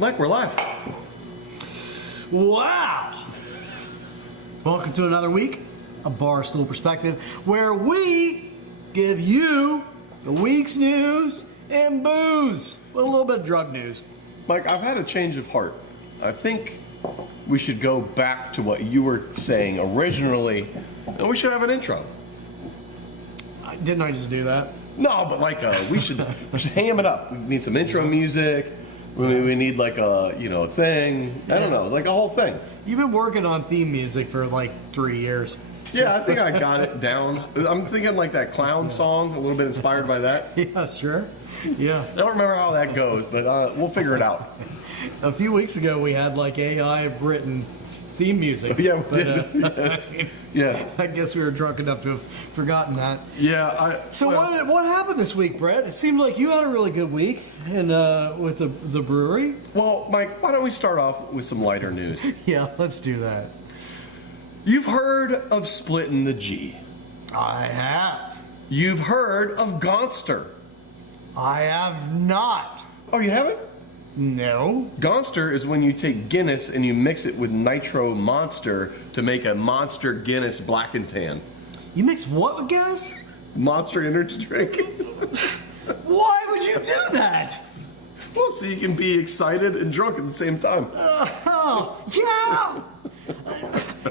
Mike, we're live. Wow! Welcome to another week of Barstool Perspective, where we give you the week's news and booze with a little bit of drug news. Mike, I've had a change of heart. I think we should go back to what you were saying originally, and we should have an intro. Didn't I just do that? No, but like we should ham it up. We need some intro music. We need like a thing. I don't know, like a whole thing. You've been working on theme music for like 3 years. Yeah, I think I got it down. I'm thinking like that clown song, a little bit inspired by that. Yeah, sure. Yeah. I don't remember how that goes, but we'll figure it out. A few weeks ago, we had like AI written theme music. Yeah, we did. Yes. Yes. I guess we were drunk enough to have forgotten that. Yeah. What happened this week, Brett? It seemed like you had a really good week with the brewery. Well, Mike, why don't we start off with some lighter news? Yeah, let's do that. You've heard of splitting the G. I have. You've heard of Gonster. I have not. Oh, you haven't? No. Gonster is when you take Guinness and you mix it with Nitro Monster to make a Monster Guinness Black and Tan. You mix what with Guinness? Monster energy drink. Why would you do that? Well, so you can be excited and drunk at the same time. Yeah!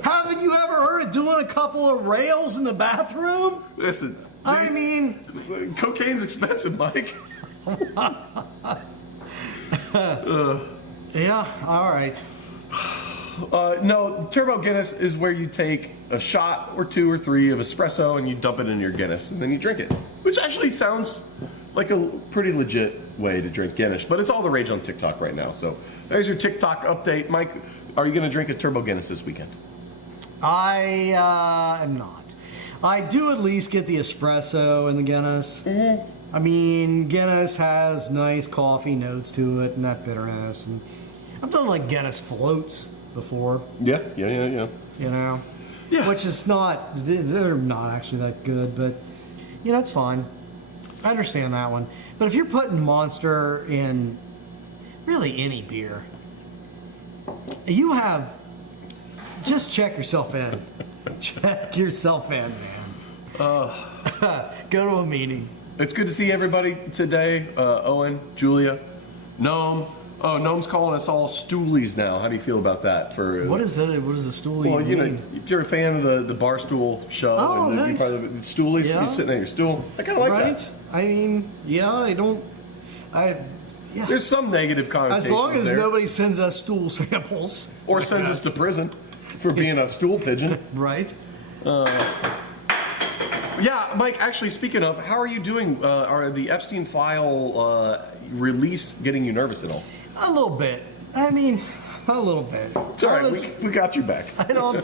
Haven't you ever heard of doing a couple of rails in the bathroom? Listen. I mean... Cocaine's expensive, Mike. Yeah, all right. No, Turbo Guinness is where you take a shot or two or three of espresso and you dump it in your Guinness and then you drink it. Which actually sounds like a pretty legit way to drink Guinness, but it's all the rage on TikTok right now. So there's your TikTok update. Mike, are you going to drink a Turbo Guinness this weekend? I am not. I do at least get the espresso in the Guinness. Mm-hmm. I mean, Guinness has nice coffee notes to it and that bitterness. And I've done like Guinness floats before. Yeah. You know? Yeah. Which is not, they're not actually that good, but, it's fine. I understand that one. But if you're putting Monster in really any beer, just check yourself in. Check yourself in, man. Go to a meeting. It's good to see everybody today. Owen, Julia, Gnome. Oh, Gnome's calling us all stoolies now. How do you feel about that? What is that? What is a stoolie? Well, if you're a fan of the Barstool show, oh, nice. You probably the stoolies, yeah. You sitting at your stool. I kind of like that. I mean, yeah. There's some negative connotations as long as there. nobody sends us stool samples or sends us to prison for being a stool pigeon. Right. Yeah, Mike, actually, speaking of, how are you doing? Are the Epstein file release getting you nervous at all? A little bit. I mean, a little bit. It's all right. We got you back. I don't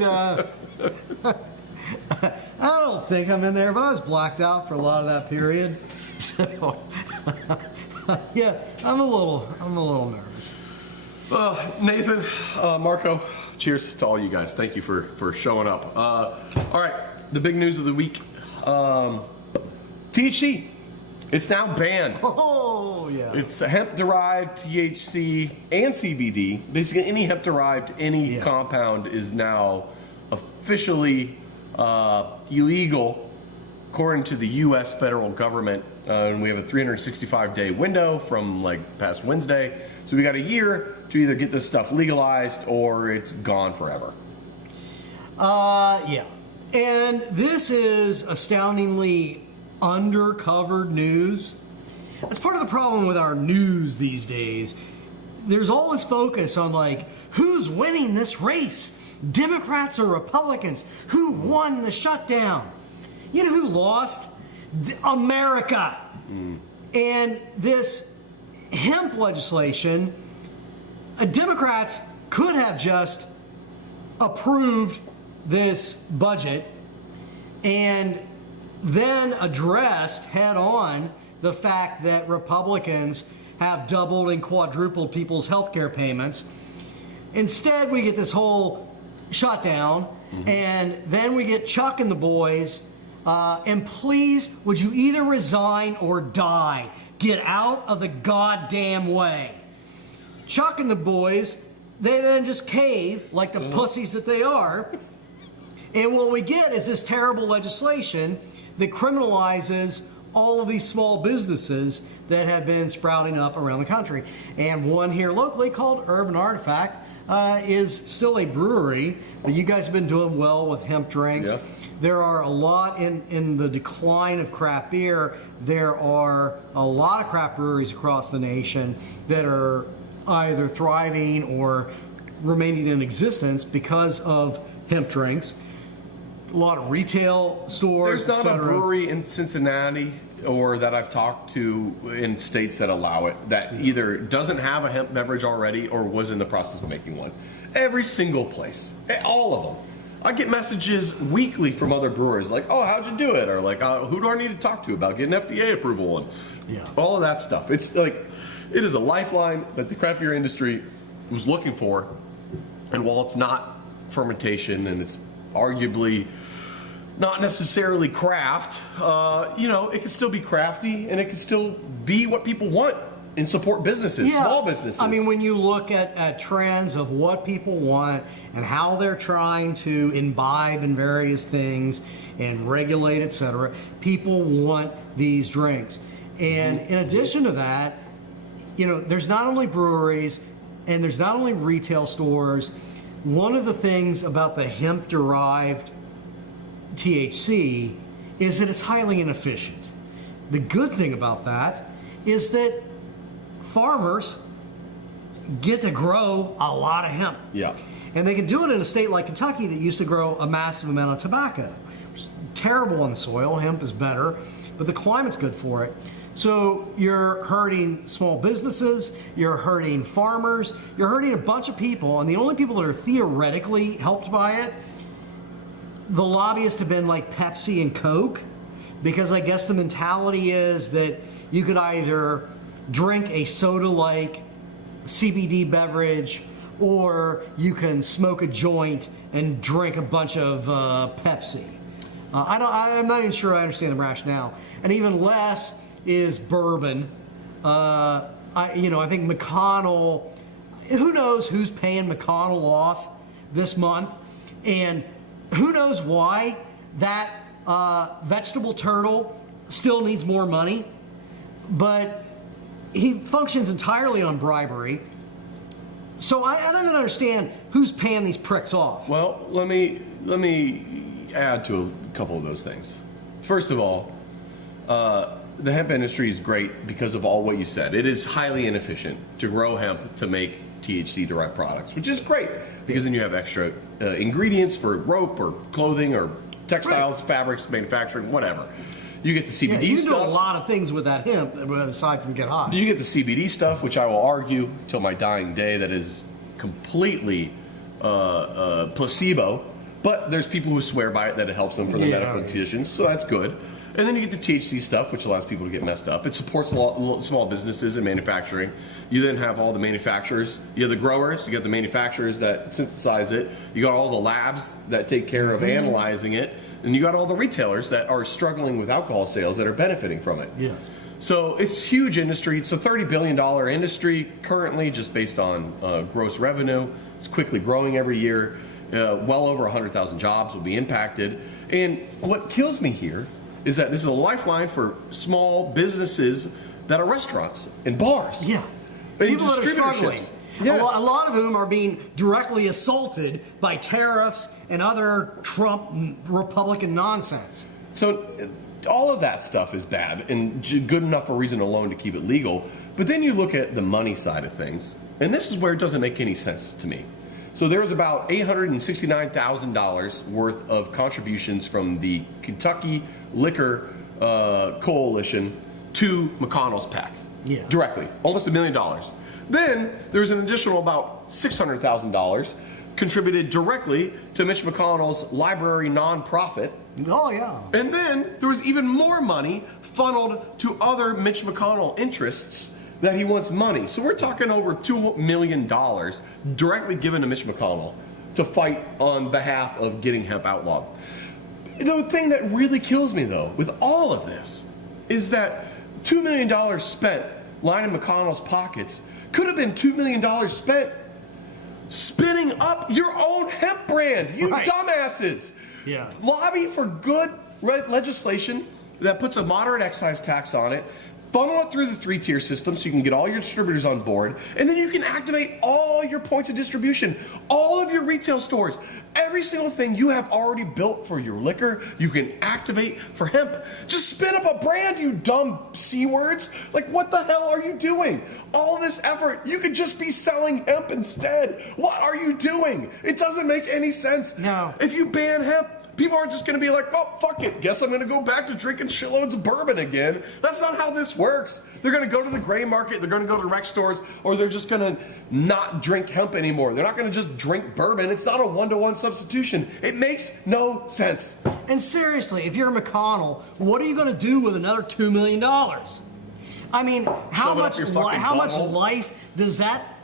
think I'm in there, but I was blacked out for a lot of that period. So, yeah, I'm a little nervous. Nathan, Marco, cheers to all you guys. Thank you for showing up. All right, the big news of the week. THC, it's now banned. Oh, yeah. It's a hemp-derived THC and CBD. Basically, any hemp-derived, compound is now officially illegal according to the U.S. federal government. And we have a 365-day window from past Wednesday. So we got a year to either get this stuff legalized or it's gone forever. Yeah. And this is astoundingly undercovered news. That's part of the problem with our news these days. There's all this focus on who's winning this race? Democrats or Republicans? Who won the shutdown? You know who lost? America. And this hemp legislation, Democrats could have just approved this budget and then addressed head on the fact that Republicans have doubled and quadrupled people's health care payments. Instead, we get this whole shutdown, and then we get Chuck and the boys, and please, would you either resign or die? Get out of the goddamn way. Chuck and the boys, they then just cave like the pussies that they are. And what we get is this terrible legislation that criminalizes all of these small businesses that have been sprouting up around the country. And one here locally called Urban Artifact is still a brewery, but you guys have been doing well with hemp drinks. Yeah. There are a lot in the decline of craft beer. There are a lot of craft breweries across the nation that are either thriving or remaining in existence because of hemp drinks. A lot of retail stores. There's not a brewery in Cincinnati or that I've talked to in states that allow it that either doesn't have a hemp beverage already or was in the process of making one. Every single place, all of them. I get messages weekly from other brewers like, "Oh, how'd you do it?" Or like, "Who do I need to talk to about getting FDA approval?" And all of that stuff. It's like, it is a lifeline that the craft beer industry was looking for. And while it's not fermentation and it's arguably not necessarily craft, it can still be crafty and it can still be what people want and support businesses, small businesses. I mean, when you look at trends of what people want and how they're trying to imbibe in various things and regulate, etc., people want these drinks. And in addition to that, there's not only breweries and there's not only retail stores. One of the things about the hemp-derived THC is that it's highly inefficient. The good thing about that is that farmers get to grow a lot of hemp. Yeah. And they can do it in a state like Kentucky that used to grow a massive amount of tobacco. It's terrible on the soil. Hemp is better, but the climate's good for it. So you're hurting small businesses, you're hurting farmers, you're hurting a bunch of people, and the only people that are theoretically helped by it, the lobbyists have been like Pepsi and Coke, because I guess the mentality is that you could either drink a soda-like CBD beverage or you can smoke a joint and drink a bunch of Pepsi. I'm not even sure I understand the rationale. And even less is bourbon. I think McConnell, who knows who's paying McConnell off this month, and who knows why that vegetable turtle still needs more money, but he functions entirely on bribery. So I don't even understand who's paying these pricks off. Well, let me add to a couple of those things. First of all, the hemp industry is great because of all what you said. It is highly inefficient to grow hemp to make THC-derived products, which is great because then you have extra ingredients for rope or clothing or textiles, fabrics, manufacturing, whatever. You get the CBD stuff. You can do a lot of things with that hemp aside from get high. You get the CBD stuff, which I will argue till my dying day that is completely placebo. But there's people who swear by it that it helps them for their medical conditions, so that's good. And then you get the THC stuff, which allows people to get messed up. It supports small businesses and manufacturing. You then have all the manufacturers. You have the growers. You got the manufacturers that synthesize it. You got all the labs that take care of analyzing it. And you got all the retailers that are struggling with alcohol sales that are benefiting from it. Yeah. So it's huge industry. It's a $30 billion industry currently just based on gross revenue. It's quickly growing every year. Well over 100,000 jobs will be impacted. And what kills me here is that this is a lifeline for small businesses that are restaurants and bars. Yeah. And People that are struggling. Yeah. A lot of whom are being directly assaulted by tariffs and other Trump Republican nonsense. So all of that stuff is bad and good enough for reason alone to keep it legal. But then you look at the money side of things, and this is where it doesn't make any sense to me. So there was about $869,000 worth of contributions from the Kentucky Liquor Coalition to McConnell's PAC. Yeah. Directly. Almost $1 million. Then there was an additional about $600,000 contributed directly to Mitch McConnell's library nonprofit. Oh, yeah. And then there was even more money funneled to other Mitch McConnell interests that he wants money. So we're talking over $2 million directly given to Mitch McConnell to fight on behalf of getting hemp outlawed. The thing that really kills me, though, with all of this is that $2 million spent lining McConnell's pockets could have been $2 million spent spinning up your own hemp brand, you dumbasses. Yeah. Lobby for good legislation that puts a moderate excise tax on it. Funnel it through the 3-tier system so you can get all your distributors on board, and then you can activate all your points of distribution, all of your retail stores. Every single thing you have already built for your liquor, you can activate for hemp. Just spin up a brand, you dumb C-words. Like, what the hell are you doing? All this effort, you could just be selling hemp instead. What are you doing? It doesn't make any sense. No. If you ban hemp, people aren't just going to be like, oh, fuck it. Guess I'm going to go back to drinking shitloads of bourbon again. That's not how this works. They're going to go to the gray market, they're going to go to rec stores, or they're just going to not drink hemp anymore. They're not going to just drink bourbon. It's not a one-to-one substitution. It makes no sense. And seriously, if you're McConnell, what are you going to do with another $2 million? I mean, how much life does that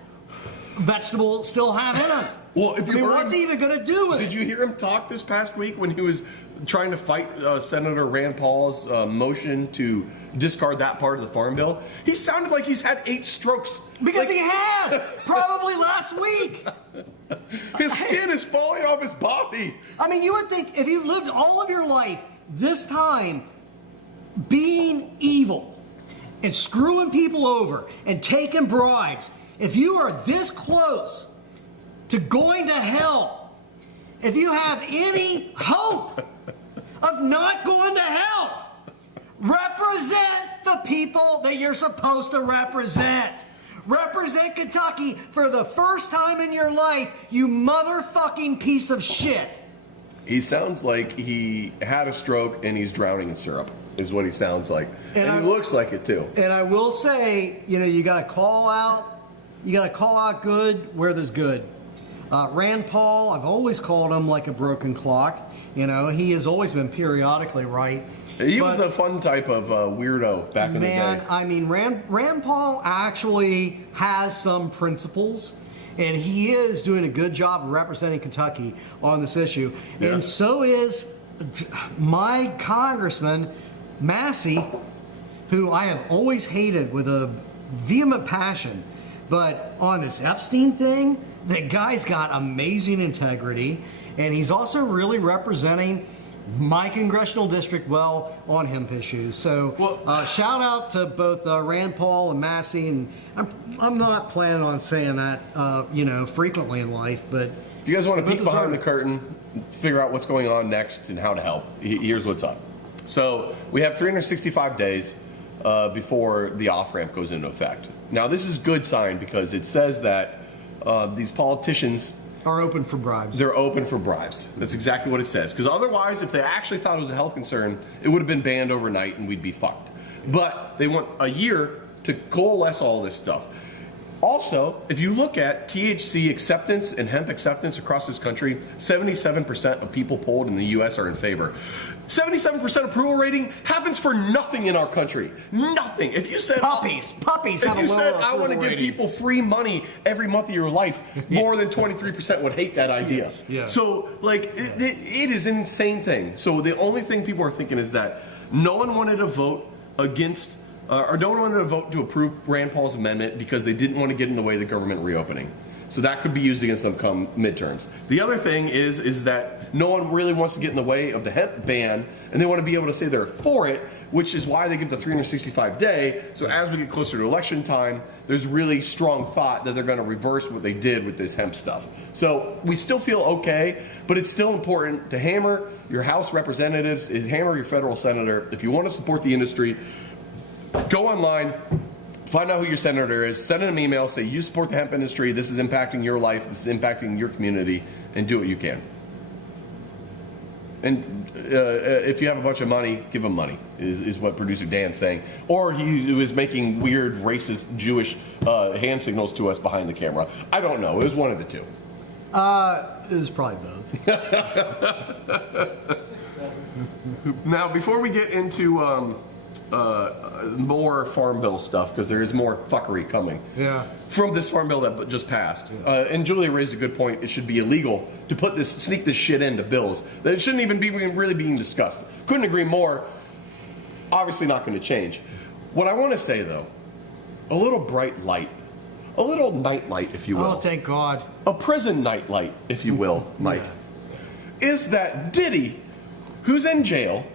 vegetable still have in it? Well, if you what's he even going to do with it? Did you hear him talk this past week when he was trying to fight Senator Rand Paul's motion to discard that part of the Farm Bill? He sounded like he's had 8 strokes. Because he has! Probably last week! His skin is falling off his body. I mean, you would think if you lived all of your life this time being evil and screwing people over and taking bribes, if you are this close to going to hell, if you have any hope of not going to hell, represent the people that you're supposed to represent. Represent Kentucky for the first time in your life, you motherfucking piece of shit. He sounds like he had a stroke and he's drowning in syrup, is what he sounds like. And he looks like it too. And I will say, you got to call out good where there's good. Rand Paul, I've always called him like a broken clock. He has always been periodically right. He was a fun type of weirdo back in the day. Man, I mean, Rand Paul actually has some principles, and he is doing a good job of representing Kentucky on this issue. Yeah. And so is my congressman, Massey, who I have always hated with a vehement passion. But on this Epstein thing, that guy's got amazing integrity, and he's also really representing my congressional district well on hemp issues. So shout out to both Rand Paul and Massey, and I'm not planning on saying that frequently in life, but if you guys want to peek behind the curtain, figure out what's going on next and how to help, here's what's up. So we have 365 days before the off-ramp goes into effect. Now this is a good sign because it says that these politicians are open for bribes. They're open for bribes. That's exactly what it says. Because otherwise, if they actually thought it was a health concern, it would have been banned overnight and we'd be fucked. But they want a year to coalesce all this stuff. Also, if you look at THC acceptance and hemp acceptance across this country, 77% of people polled in the U.S. are in favor. 77% approval rating happens for nothing in our country. Nothing. If you said puppies have a lower approval rating. If you said I want to give people free money every month of your life, more than 23% would hate that idea. Yes. Yeah. So, it is an insane thing. So the only thing people are thinking is that no one wanted to vote against, or no one wanted to vote to approve Rand Paul's amendment because they didn't want to get in the way of the government reopening. So that could be used against them come midterms. The other thing is that no one really wants to get in the way of the hemp ban, and they want to be able to say they're for it, which is why they give the 365-day. So as we get closer to election time, there's really strong thought that they're going to reverse what they did with this hemp stuff. So we still feel okay, but it's still important to hammer your House representatives, hammer your federal senator. If you want to support the industry, go online, find out who your senator is, send them an email, say you support the hemp industry, this is impacting your life, this is impacting your community, and do what you can. And if you have a bunch of money, give them money, is what producer Dan's saying. Or he was making weird, racist, Jewish hand signals to us behind the camera. I don't know. It was one of the two. It was probably both. Now, before we get into more Farm Bill stuff, because there is more fuckery coming from this Farm Bill that just passed. And Julia raised a good point. It should be illegal to sneak this shit into bills. That it shouldn't even be really being discussed. Couldn't agree more. Obviously not going to change. What I want to say, though, a little bright light a little nightlight, if you will. Oh, thank God. A prison nightlight, if you will, Mike, is that Diddy, who's in jail,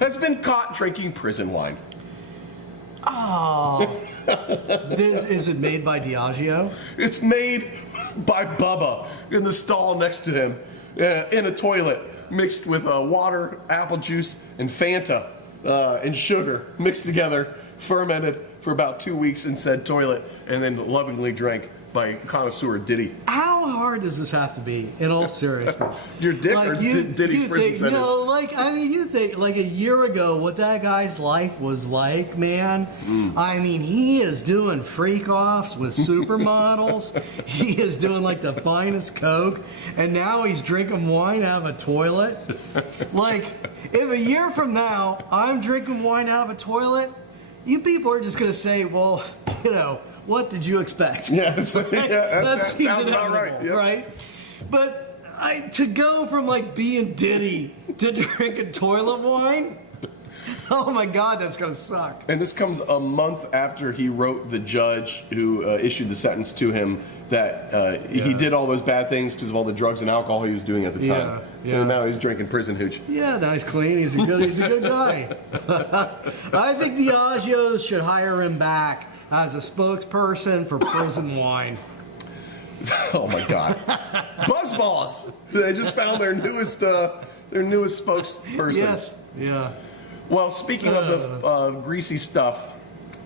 has been caught drinking prison wine. Oh. Is it made by Diageo? It's made by Bubba in the stall next to him in a toilet mixed with water, apple juice, and Fanta and sugar mixed together, fermented for about 2 weeks in said toilet, and then lovingly drank by connoisseur Diddy. How hard does this have to be, in all seriousness? Your dick or Diddy's prison sentence? No, you think, like a year ago, what that guy's life was like, man. I mean, he is doing freak-offs with supermodels. He is doing, like, the finest Coke. And now he's drinking wine out of a toilet. Like, if a year from now, I'm drinking wine out of a toilet, you people are just going to say, well, you know, what did you expect? Yeah, that sounds about right. Yep. Right? But to go from like being Diddy to drinking toilet wine, oh my God, that's gonna suck. And this comes a month after he wrote the judge who issued the sentence to him that he did all those bad things because of all the drugs and alcohol he was doing at the time. Yeah. And now he's drinking prison hooch. Yeah, now he's clean. He's a good guy. I think Diageo should hire him back as a spokesperson for prison wine. Oh my God. Buzzballs! They just found their newest spokesperson. Yes. Yeah. Well, speaking of the greasy stuff,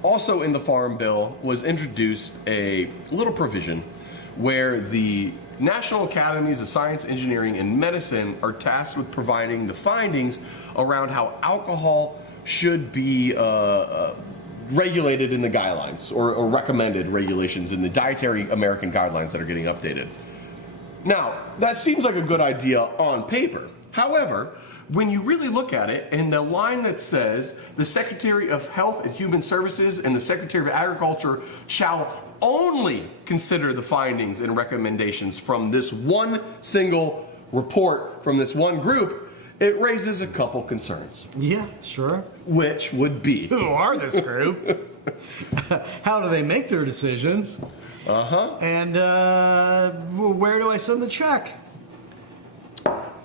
also in the Farm Bill was introduced a little provision where the National Academies of Science, Engineering, and Medicine are tasked with providing the findings around how alcohol should be regulated in the guidelines or recommended regulations in the dietary American guidelines that are getting updated. Now, that seems like a good idea on paper. However, when you really look at it, and the line that says the Secretary of Health and Human Services and the Secretary of Agriculture shall only consider the findings and recommendations from this one single report from this one group, it raises a couple concerns. Yeah, sure. Which would be, who are this group? How do they make their decisions? Uh-huh. And where do I send the check?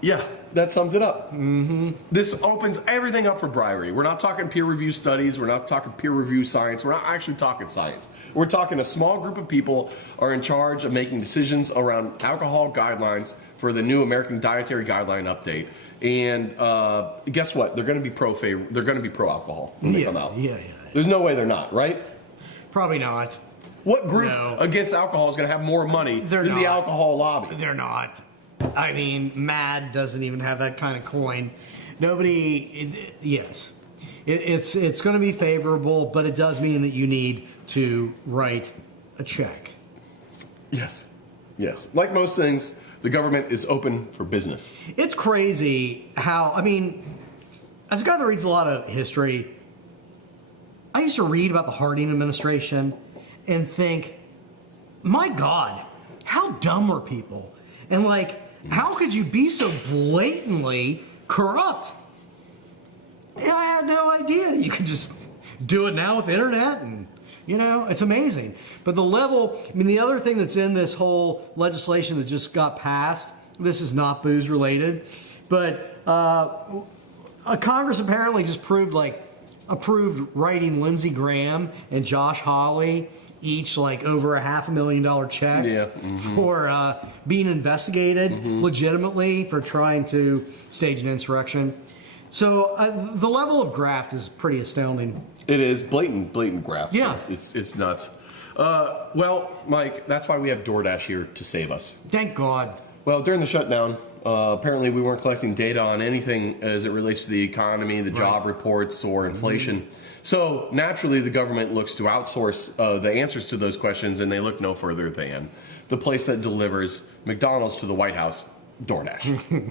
Yeah, that sums it up. Mm-hmm. This opens everything up for bribery. We're not talking peer review studies. We're not talking peer review science. We're not actually talking science. We're talking a small group of people are in charge of making decisions around alcohol guidelines for the new American Dietary Guideline update. And guess what? They're going to be They're going to be pro alcohol when they come out. Yeah. There's no way they're not, right? Probably not. What group against alcohol is going to have more money than the alcohol lobby? They're not. I mean, MAD doesn't even have that kind of coin. Nobody. Yes, it's going to be favorable, but it does mean that you need to write a check. Yes. Like most things, the government is open for business. It's crazy how, I mean, as a guy that reads a lot of history, I used to read about the Harding administration and think, my God, how dumb are people? And like, how could you be so blatantly corrupt? Yeah, I had no idea. You could just do it now with the internet and, you know, it's amazing. But the level, I mean, the other thing that's in this whole legislation that just got passed, this is not booze related, but Congress apparently just approved writing Lindsey Graham and Josh Hawley each like over $500,000 check for being investigated legitimately for trying to stage an insurrection. So the level of graft is pretty astounding. It is blatant graft. Yeah. It's nuts. Well, Mike, that's why we have DoorDash here to save us. Thank God. Well, during the shutdown, apparently we weren't collecting data on anything as it relates to the economy, the job reports, or inflation. So naturally, the government looks to outsource the answers to those questions, and they look no further than the place that delivers McDonald's to the White House, DoorDash.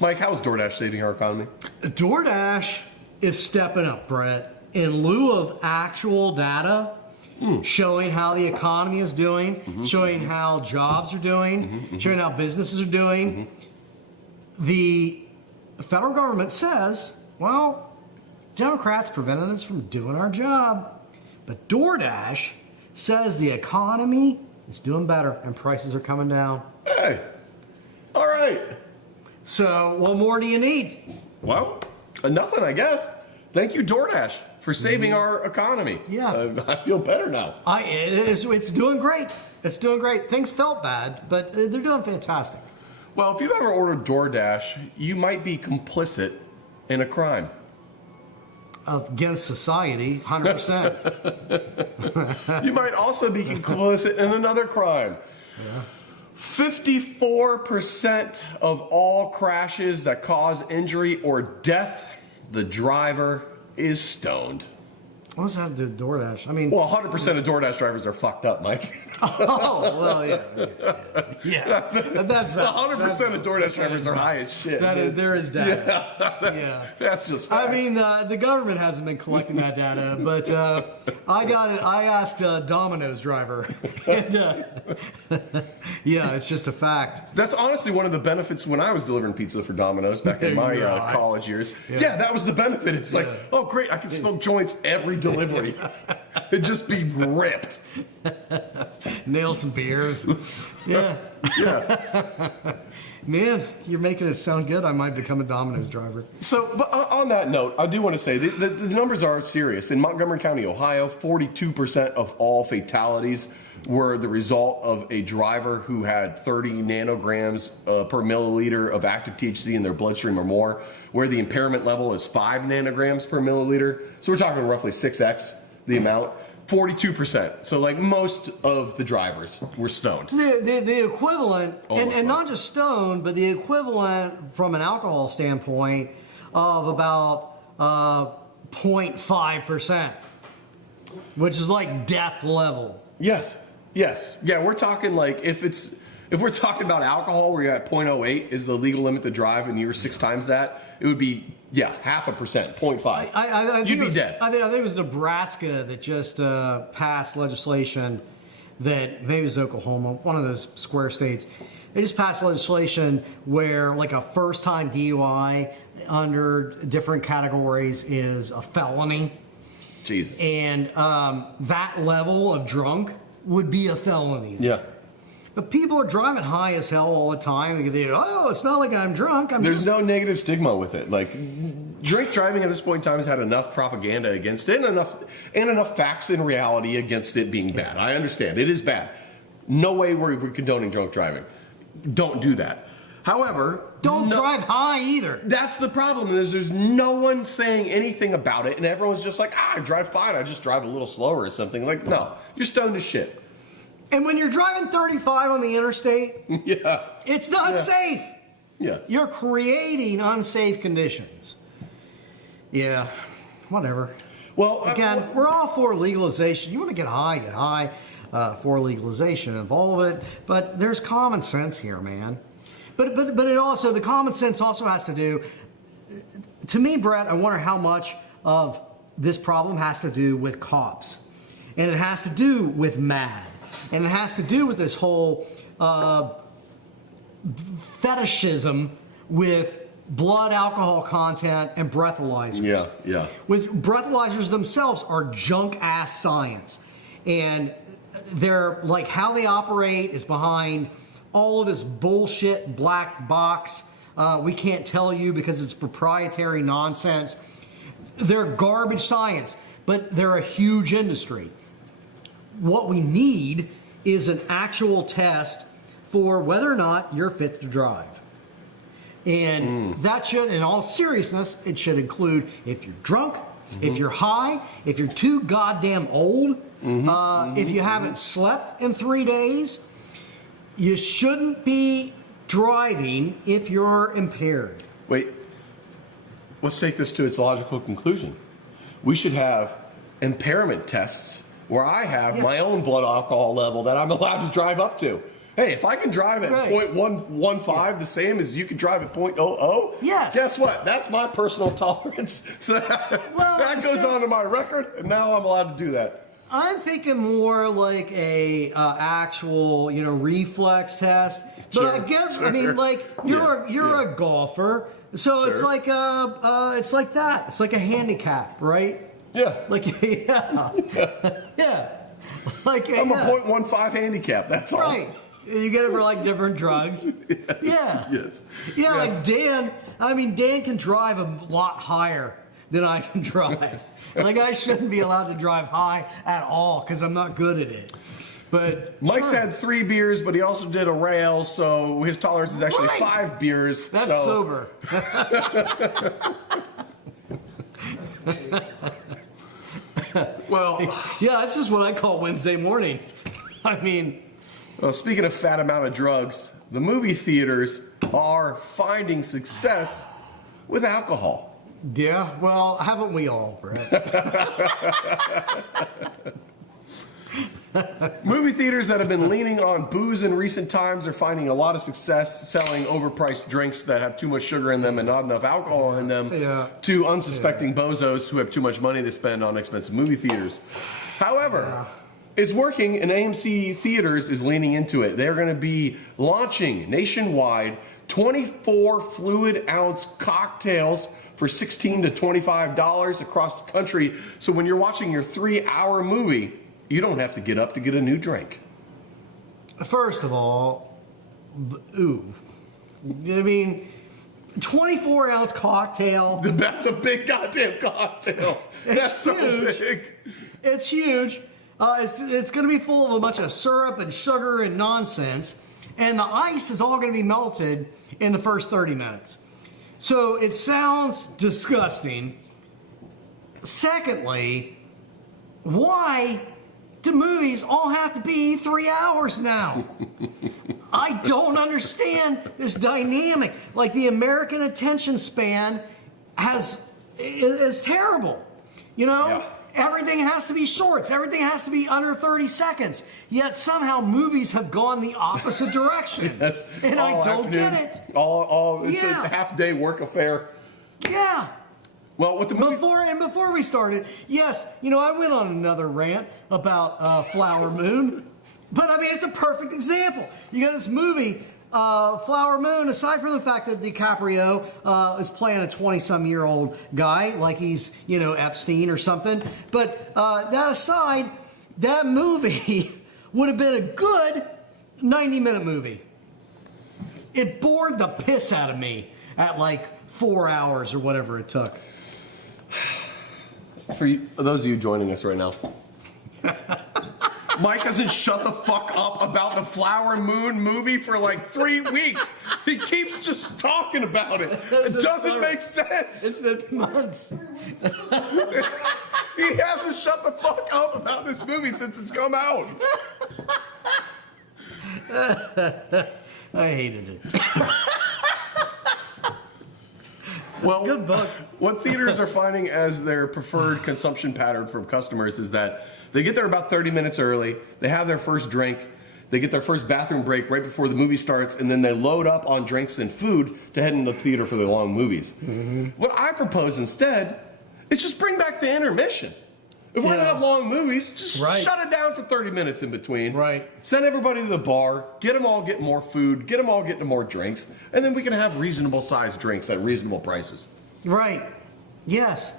Mike, how is DoorDash saving our economy? DoorDash is stepping up, Brett. In lieu of actual data showing how the economy is doing, showing how jobs are doing, showing how businesses are doing, the federal government says, well, Democrats prevented us from doing our job. But DoorDash says the economy is doing better and prices are coming down. Hey, all right. So what more do you need? Well, nothing, I guess. Thank you, DoorDash, for saving our economy. Yeah. I feel better now. It's doing great. It's doing great. Things felt bad, but they're doing fantastic. Well, if you've ever ordered DoorDash, you might be complicit in a crime. Against society, 100%. You might also be complicit in another crime. Yeah. 54% of all crashes that cause injury or death, the driver is stoned. What does that have to do with DoorDash? I mean, Well, 100% of DoorDash drivers are fucked up, Mike. oh, well, yeah. That's bad. 100% of DoorDash drivers are high as shit. There is data. That's just facts. I mean, the government hasn't been collecting that data, but I got it. I asked a Domino's driver, and yeah, it's just a fact. That's honestly one of the benefits when I was delivering pizza for Domino's back in my college years. Yeah, that was the benefit. It's like, oh, great, I can smoke joints every delivery. It'd just be ripped. Nail some beers. Yeah. Man, you're making it sound good. I might become a Domino's driver. So, but on that note, I do want to say the numbers are serious. In Montgomery County, Ohio, 42% of all fatalities were the result of a driver who had 30 nanograms per milliliter of active THC in their bloodstream or more, where the impairment level is 5 nanograms per milliliter. So we're talking roughly 6x the amount. 42%. So like most of the drivers were stoned. The equivalent, and not just stoned, but the equivalent from an alcohol standpoint of about 0.5%, which is like death level. Yes. Yeah, we're talking like if we're talking about alcohol where you're at 0.08 is the legal limit to drive and you're 6 times that, it would be 0.5%, 0.5. You'd be dead. I think it was Nebraska that just passed legislation that, maybe it was Oklahoma, one of those square states. They just passed legislation where like a first-time DUI under different categories is a felony. Jesus. And that level of drunk would be a felony. Yeah. But people are driving high as hell all the time. It's not like I'm drunk. There's no negative stigma with it. Like, drink driving at this point in time has had enough propaganda against it and enough facts in reality against it being bad. I understand. It is bad. No way we're condoning drunk driving. Don't do that. However, don't drive high either. That's the problem. There's no one saying anything about it, and everyone's just like, I drive fine. I just drive a little slower or something. Like, no, you're stoned as shit. And when you're driving 35 on the interstate, it's not safe. Yes. You're creating unsafe conditions. Yeah, whatever. Well, again, we're all for legalization. You want to get high, for legalization of all of it. But there's common sense here, man. But it also, the common sense also has to do, to me, Brett, I wonder how much of this problem has to do with cops. And it has to do with MAD. And it has to do with this whole fetishism with blood alcohol content and breathalyzers. Yeah. With breathalyzers themselves are junk ass science. And they're like, how they operate is behind all of this bullshit black box. We can't tell you because it's proprietary nonsense. They're garbage science, but they're a huge industry. What we need is an actual test for whether or not you're fit to drive. And that should, in all seriousness, it should include if you're drunk, if you're high, if you're too goddamn old, if you haven't slept in 3 days, you shouldn't be driving if you're impaired. Wait, let's take this to its logical conclusion. We should have impairment tests where I have my own blood alcohol level that I'm allowed to drive up to. Hey, if I can drive at 0.115, the same as you can drive at 0.00, guess what? That's my personal tolerance. So that goes onto my record, and now I'm allowed to do that. I'm thinking more like a actual, reflex test. But I guess, I mean, like you're a golfer, so it's like it's like that. It's like a handicap, right? Yeah. Like yeah. Like, I'm yeah. a .15 handicap. That's all. Right. You get it for like different drugs. Yeah. Yes. Yeah, Yes. like Dan. I mean, Dan can drive a lot higher than I can drive. Like, I shouldn't be allowed to drive high at all because I'm not good at it. But Mike's sure. had 3 beers, but he also did a rail, so his tolerance is actually Right. 5 beers. That's so. sober. Well, Yeah, that's just what I call Wednesday morning. I mean, well, speaking of fat amount of drugs, the movie theaters are finding success with alcohol. yeah, well, haven't we all, Brett? Movie theaters that have been leaning on booze in recent times are finding a lot of success selling overpriced drinks that have too much sugar in them and not enough alcohol in them to unsuspecting bozos who have too much money to spend on expensive movie theaters. However, it's working, and AMC Theaters is leaning into it. They're going to be launching nationwide 24 fluid ounce cocktails for $16 to $25 across the country. So when you're watching your 3-hour movie, you don't have to get up to get a new drink. First of all, ooh. I mean, 24-ounce cocktail. That's a big goddamn cocktail. That's so huge. big. It's huge. It's going to be full of a bunch of syrup and sugar and nonsense. And the ice is all going to be melted in the first 30 minutes. So it sounds disgusting. Secondly, why do movies all have to be 3 hours now? I don't understand this dynamic. Like, the American attention span is terrible. You know? Yeah. Everything has to be shorts. Everything has to be under 30 seconds. Yet somehow movies have gone the opposite direction. Yes. And I All don't afternoon, get it. It's Yeah. a half-day work affair. Yeah. Well, with the movie... Before we started, yes, you know, I went on another rant about Flower Moon, but I mean, it's a perfect example. You got this movie, Flower Moon. Aside from the fact that DiCaprio is playing a 20-some-year-old guy, like he's, you know, Epstein or something, but that aside, that movie would have been a good 90-minute movie. It bored the piss out of me at like 4 hours or whatever it took. For those of you joining us right now, Mike hasn't shut the fuck up about the Flower Moon movie for like 3 weeks. He keeps just talking about it. It doesn't make sense. It's been months. He hasn't shut the fuck up about this movie since it's come out. I hated it. Well, Good book. What theaters are finding as their preferred consumption pattern from customers is that they get there about 30 minutes early, they have their first drink, they get their first bathroom break right before the movie starts, and then they load up on drinks and food to head into the theater for the long movies. Mm-hmm. What I propose instead is just bring back the intermission. If we're going to have long movies, just shut it down for 30 minutes in between. Right. Send everybody to the bar, get them all getting more food, get them all getting more drinks, and then we can have reasonable sized drinks at reasonable prices. Right. Yes.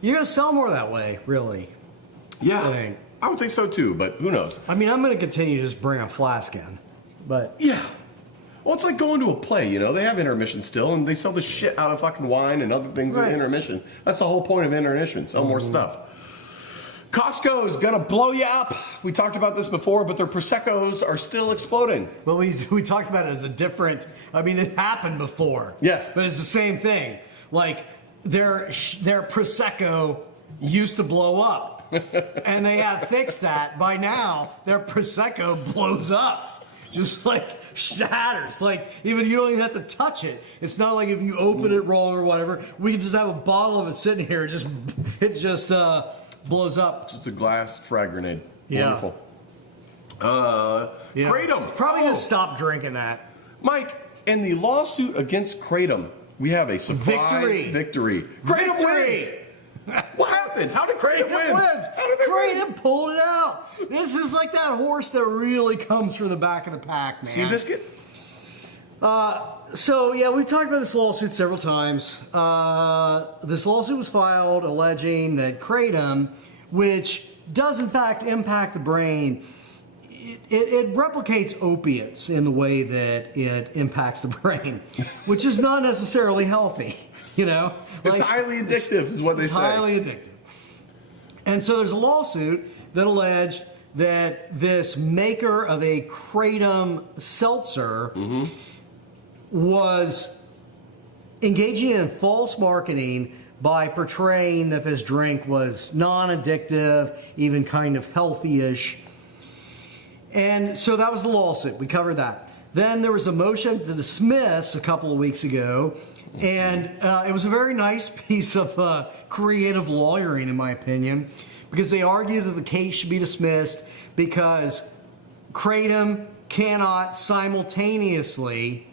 You're going to sell more that way, really. Yeah. I would think so too, but who knows? I mean, I'm going to continue to just bring a flask in. But Yeah. Well, it's like going to a play, you know? They have intermission still, and they sell the shit out of fucking wine and other things in intermission. That's the whole point of intermission. Sell more stuff. Costco is going to blow you up. We talked about this before, but their Prosecco's are still exploding. well, we talked about it as a different. I mean, it happened before. Yes. But it's the same thing. Like their Prosecco used to blow up, and they have fixed that. By now, their Prosecco blows up, just like shatters. Like even you don't even have to touch it. It's not like if you open it wrong or whatever. We can just have a bottle of it sitting here. It just blows up. Just a glass frag grenade. Yeah. Wonderful. Kratom. Probably just stop drinking that. Mike, in the lawsuit against Kratom, we have a surprise victory. Kratom wins! What happened? How did Kratom win? How did they win? Kratom pulled it out. This is like that horse that really comes from the back of the pack, man. Seabiscuit? So, yeah, we've talked about this lawsuit several times. This lawsuit was filed alleging that Kratom, which does in fact impact the brain. It replicates opiates in the way that it impacts the brain, which is not necessarily healthy. It's highly addictive, is what they say. It's highly addictive. And so there's a lawsuit that alleged that this maker of a kratom seltzer was engaging in false marketing by portraying that this drink was non-addictive, even kind of healthy-ish. And so that was the lawsuit. We covered that. Then there was a motion to dismiss a couple of weeks ago, and it was a very nice piece of creative lawyering, in my opinion, because they argued that the case should be dismissed because kratom cannot simultaneously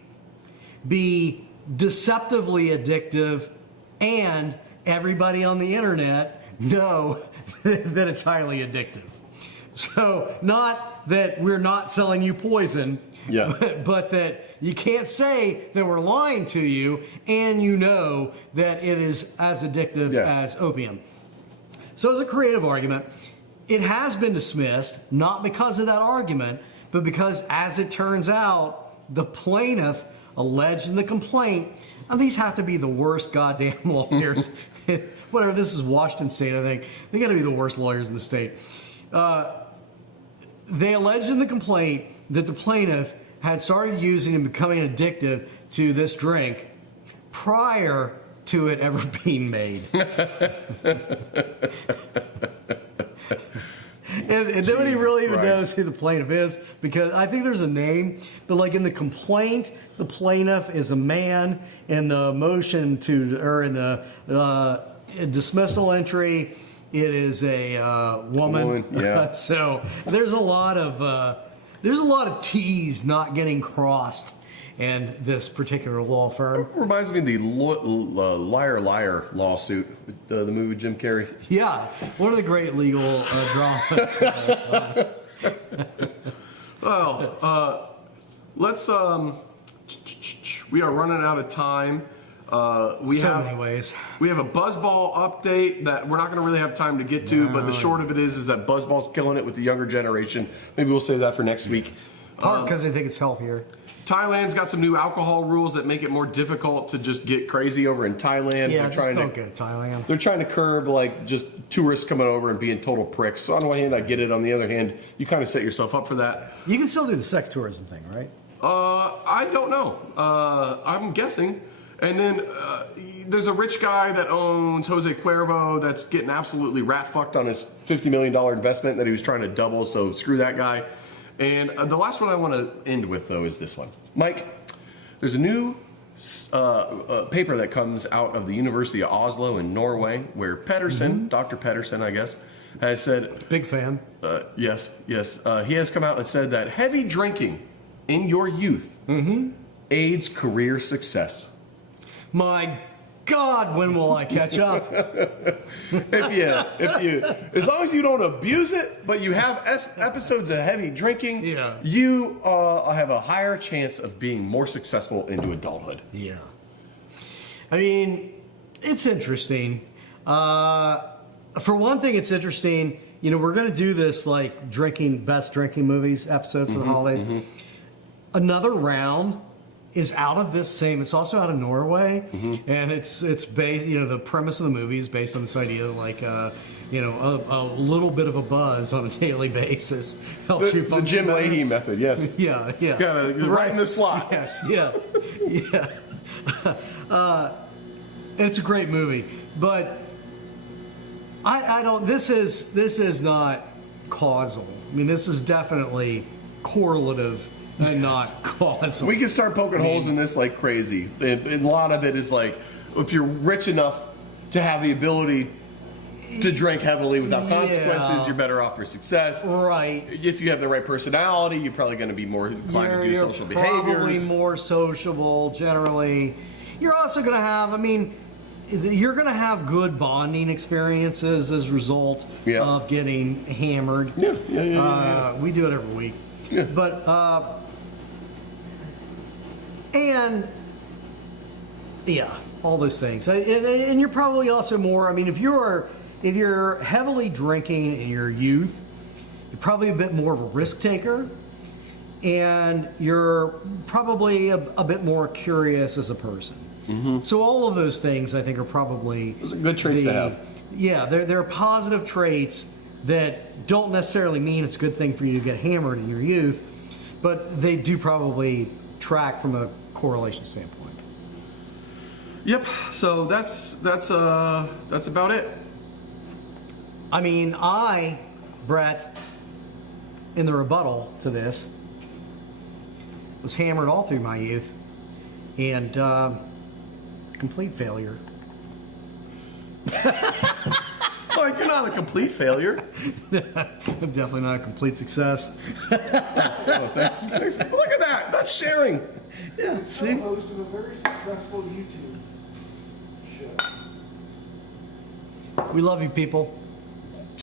be deceptively addictive and everybody on the internet know that it's highly addictive. So not that we're not selling you poison, but that you can't say that we're lying to you and you know that it is as addictive as opium. So it's a creative argument. It has been dismissed, not because of that argument, but because, as it turns out, the plaintiff alleged in the complaint, and these have to be the worst goddamn lawyers. Whatever, this is Washington State, I think. They got to be the worst lawyers in the state. They alleged in the complaint that the plaintiff had started using and becoming addictive to this drink prior to it ever being made. And nobody really even knows who the plaintiff is, because I think there's a name, but like in the complaint, the plaintiff is a man. In the motion in the dismissal entry, it is a woman. So there's a lot of T's not getting crossed in this particular law firm. It reminds me of the Liar Liar lawsuit, the movie with Jim Carrey. Yeah, one of the great legal dramas. Well, let's. We are running out of time. We have many ways. We have a Buzzball update that we're not going to really have time to get to, but the short of it is that Buzzball's killing it with the younger generation. Maybe we'll save that for next week. Part because they think it's healthier. Thailand's got some new alcohol rules that make it more difficult to just get crazy over in Thailand. Yeah, just don't go to Thailand. They're trying to curb like just tourists coming over and being total pricks. So on the one hand, I get it. On the other hand, you kind of set yourself up for that. You can still do the sex tourism thing, right? I don't know. I'm guessing. And then there's a rich guy that owns Jose Cuervo that's getting absolutely rat fucked on his $50 million investment that he was trying to double. So screw that guy. And the last one I want to end with, though, is this one. Mike, there's a new paper that comes out of the University of Oslo in Norway where Pedersen, Dr. Pedersen, I guess, has said... Big fan. Yes. He has come out and said that heavy drinking in your youth aids career success. My God, when will I catch up? if you, as long as you don't abuse it, but you have episodes of heavy drinking, you have a higher chance of being more successful into adulthood. Yeah. I mean, it's interesting. For one thing, it's interesting. You know, we're going to do this like best drinking movies episode for the holidays. Another round is out of this same. It's also out of Norway, and it's based. You know, the premise of the movie is based on this idea of like, a little bit of a buzz on a daily basis helps you function. The Jim better. Leahy method, yes. Yeah. Gotta right in the slot. Yes, yeah. And it's a great movie, but I don't. This is not causal. I mean, this is definitely correlative. And not causal. We can start poking holes in this like crazy. And a lot of it is like, if you're rich enough to have the ability to drink heavily without consequences, you're better off for success. Right. If you have the right personality, you're probably going to be more inclined to do social behaviors. Probably more sociable, generally. You're also going to have, you're going to have good bonding experiences as a result of getting hammered. Yeah. We do it every week. Yeah. But, and yeah, all those things. And you're probably also more, if you're if you're heavily drinking in your youth, you're probably a bit more of a risk taker, and you're probably a bit more curious as a person. So all of those things, I think, are probably Those are good traits to have. Yeah, they're positive traits that don't necessarily mean it's a good thing for you to get hammered in your youth, but they do probably track from a correlation standpoint. Yep. So that's about it. I mean, Bret, in the rebuttal to this, was hammered all through my youth, and complete failure. Like, you're not a complete failure. Definitely not a complete success. Oh, thanks. Look at that. That's sharing. Yeah, see? Host of a very successful YouTube show. We love you, people.